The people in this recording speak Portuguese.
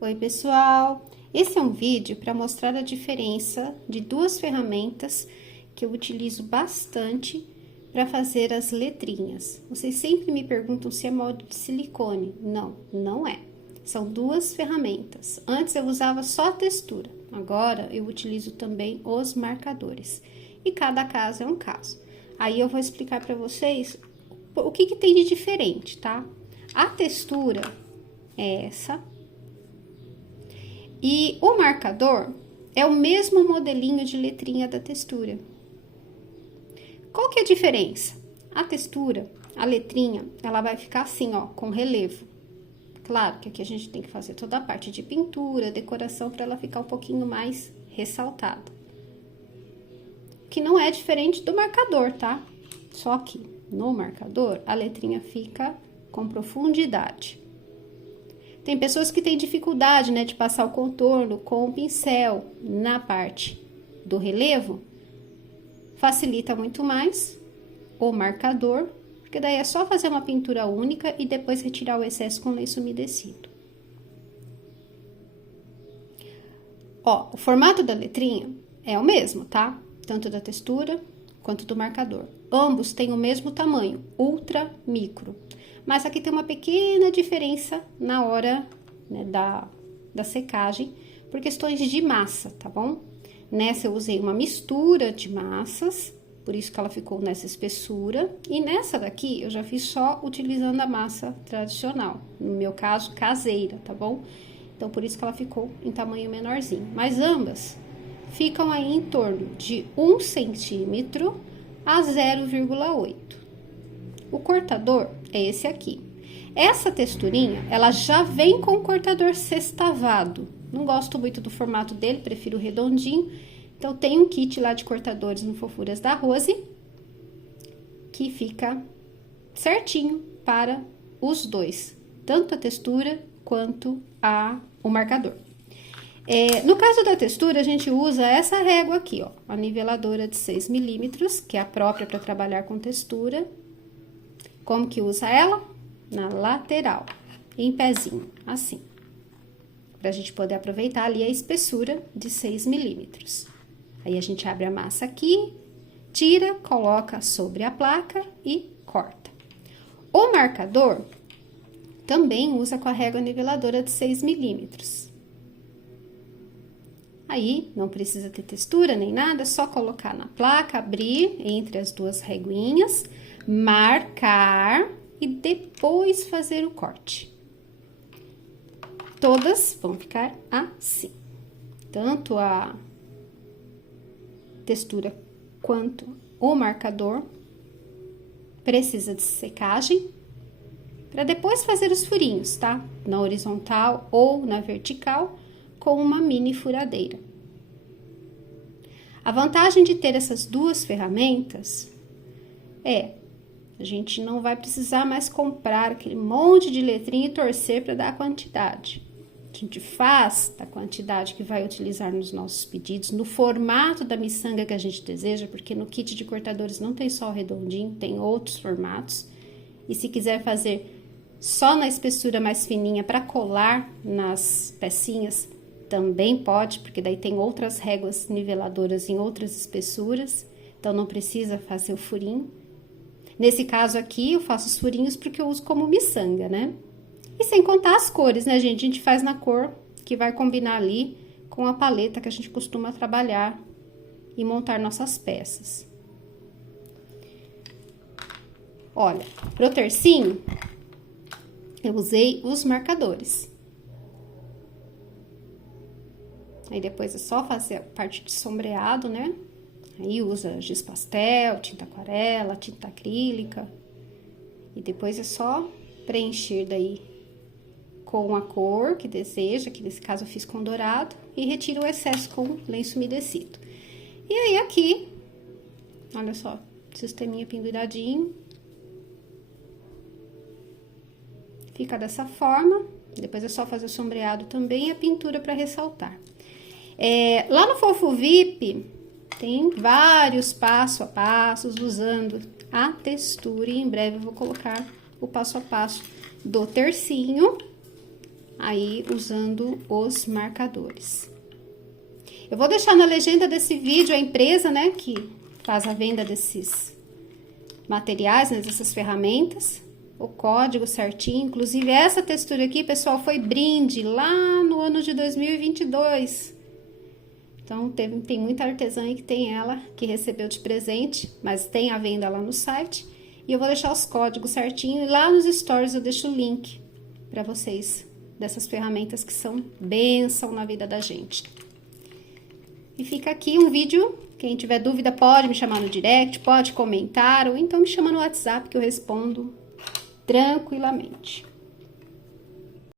Oi, pessoal! Esse é um vídeo para mostrar a diferença de duas ferramentas que eu utilizo bastante para fazer as letrinhas. Vocês sempre me perguntam se é molde de silicone. Não, não é. São duas ferramentas. Antes eu usava só a textura, agora eu utilizo também os marcadores. E cada caso é um caso. Aí eu vou explicar para vocês o que tem de diferente, tá? A textura é essa. E o marcador é o mesmo modelinho de letrinha da textura. Qual que é a diferença? A textura, a letrinha, ela vai ficar assim, ó, com relevo. Claro que aqui a gente tem que fazer toda a parte de pintura, decoração, para ela ficar um pouquinho mais ressaltada. Que não é diferente do marcador, tá? Só que no marcador, a letrinha fica com profundidade. Tem pessoas que têm dificuldade, né, de passar o contorno com o pincel na parte do relevo. Facilita muito mais o marcador, porque daí é só fazer uma pintura única e depois retirar o excesso com lenço umedecido. Ó, o formato da letrinha é o mesmo, tá? Tanto da textura quanto do marcador. Ambos têm o mesmo tamanho, ultra micro. Mas aqui tem uma pequena diferença na hora, né, da secagem, por questões de massa, tá bom? Nessa eu usei uma mistura de massas, por isso que ela ficou nessa espessura. E nessa daqui eu já fiz só utilizando a massa tradicional, no meu caso caseira, tá bom? Então por isso que ela ficou em tamanho menorzinho. Mas ambas ficam aí em torno de 1 centímetro a 0,8. O cortador é esse aqui. Essa texturinha, ela já vem com o cortador sextavado. Não gosto muito do formato dele, prefiro redondinho. Então, tem um kit lá de cortadores no Fofuras da Rose, que fica certinho para os dois. Tanto a textura quanto o marcador. No caso da textura, a gente usa essa régua aqui, ó. A niveladora de 6 milímetros, que é a própria para trabalhar com textura. Como que usa ela? Na lateral, em pezinho, assim. Pra gente poder aproveitar ali a espessura de 6 milímetros. Aí a gente abre a massa aqui, tira, coloca sobre a placa e corta. O marcador também usa com a régua niveladora de 6 milímetros. Aí, não precisa ter textura nem nada, é só colocar na placa, abrir entre as duas reguinhas, marcar e depois fazer o corte. Todas vão ficar assim. Tanto a textura quanto o marcador precisa de secagem para depois fazer os furinhos, tá? Na horizontal ou na vertical, com uma mini furadeira. A vantagem de ter essas duas ferramentas é a gente não vai precisar mais comprar aquele monte de letrinha e torcer para dar a quantidade. A gente faz a quantidade que vai utilizar nos nossos pedidos, no formato da miçanga que a gente deseja, porque no kit de cortadores não tem só o redondinho, tem outros formatos. E se quiser fazer só na espessura mais fininha para colar nas pecinhas, também pode, porque daí tem outras réguas niveladoras em outras espessuras, então não precisa fazer o furinho. Nesse caso aqui, eu faço os furinhos porque eu uso como miçanga, né? E sem contar as cores, né, gente? A gente faz na cor que vai combinar ali com a paleta que a gente costuma trabalhar e montar nossas peças. Olha, pro tercinho, eu usei os marcadores. Aí depois é só fazer a parte de sombreado, né? Aí usa giz pastel, tinta aquarela, tinta acrílica. E depois é só preencher daí com a cor que deseja, que nesse caso eu fiz com dourado. E retiro o excesso com lenço umedecido. E aí aqui, olha só, sisteminha penduradinho. Fica dessa forma. Depois é só fazer o sombreado também e a pintura para ressaltar. Lá no Fofo VIP, tem vários passo a passos usando a textura e em breve eu vou colocar o passo a passo do tercinho aí usando os marcadores. Eu vou deixar na legenda desse vídeo a empresa, né, que faz a venda desses materiais, né, dessas ferramentas, o código certinho. Inclusive, essa textura aqui, pessoal, foi brinde lá no ano de 2022. Então, tem muita artesã aí que tem ela, que recebeu de presente, mas tem a venda lá no site. E eu vou deixar os códigos certinho, e lá nos stories eu deixo o link para vocês dessas ferramentas que são bênção na vida da gente. E fica aqui um vídeo, quem tiver dúvida pode me chamar no direct, pode comentar, ou então me chama no WhatsApp que eu respondo tranquilamente.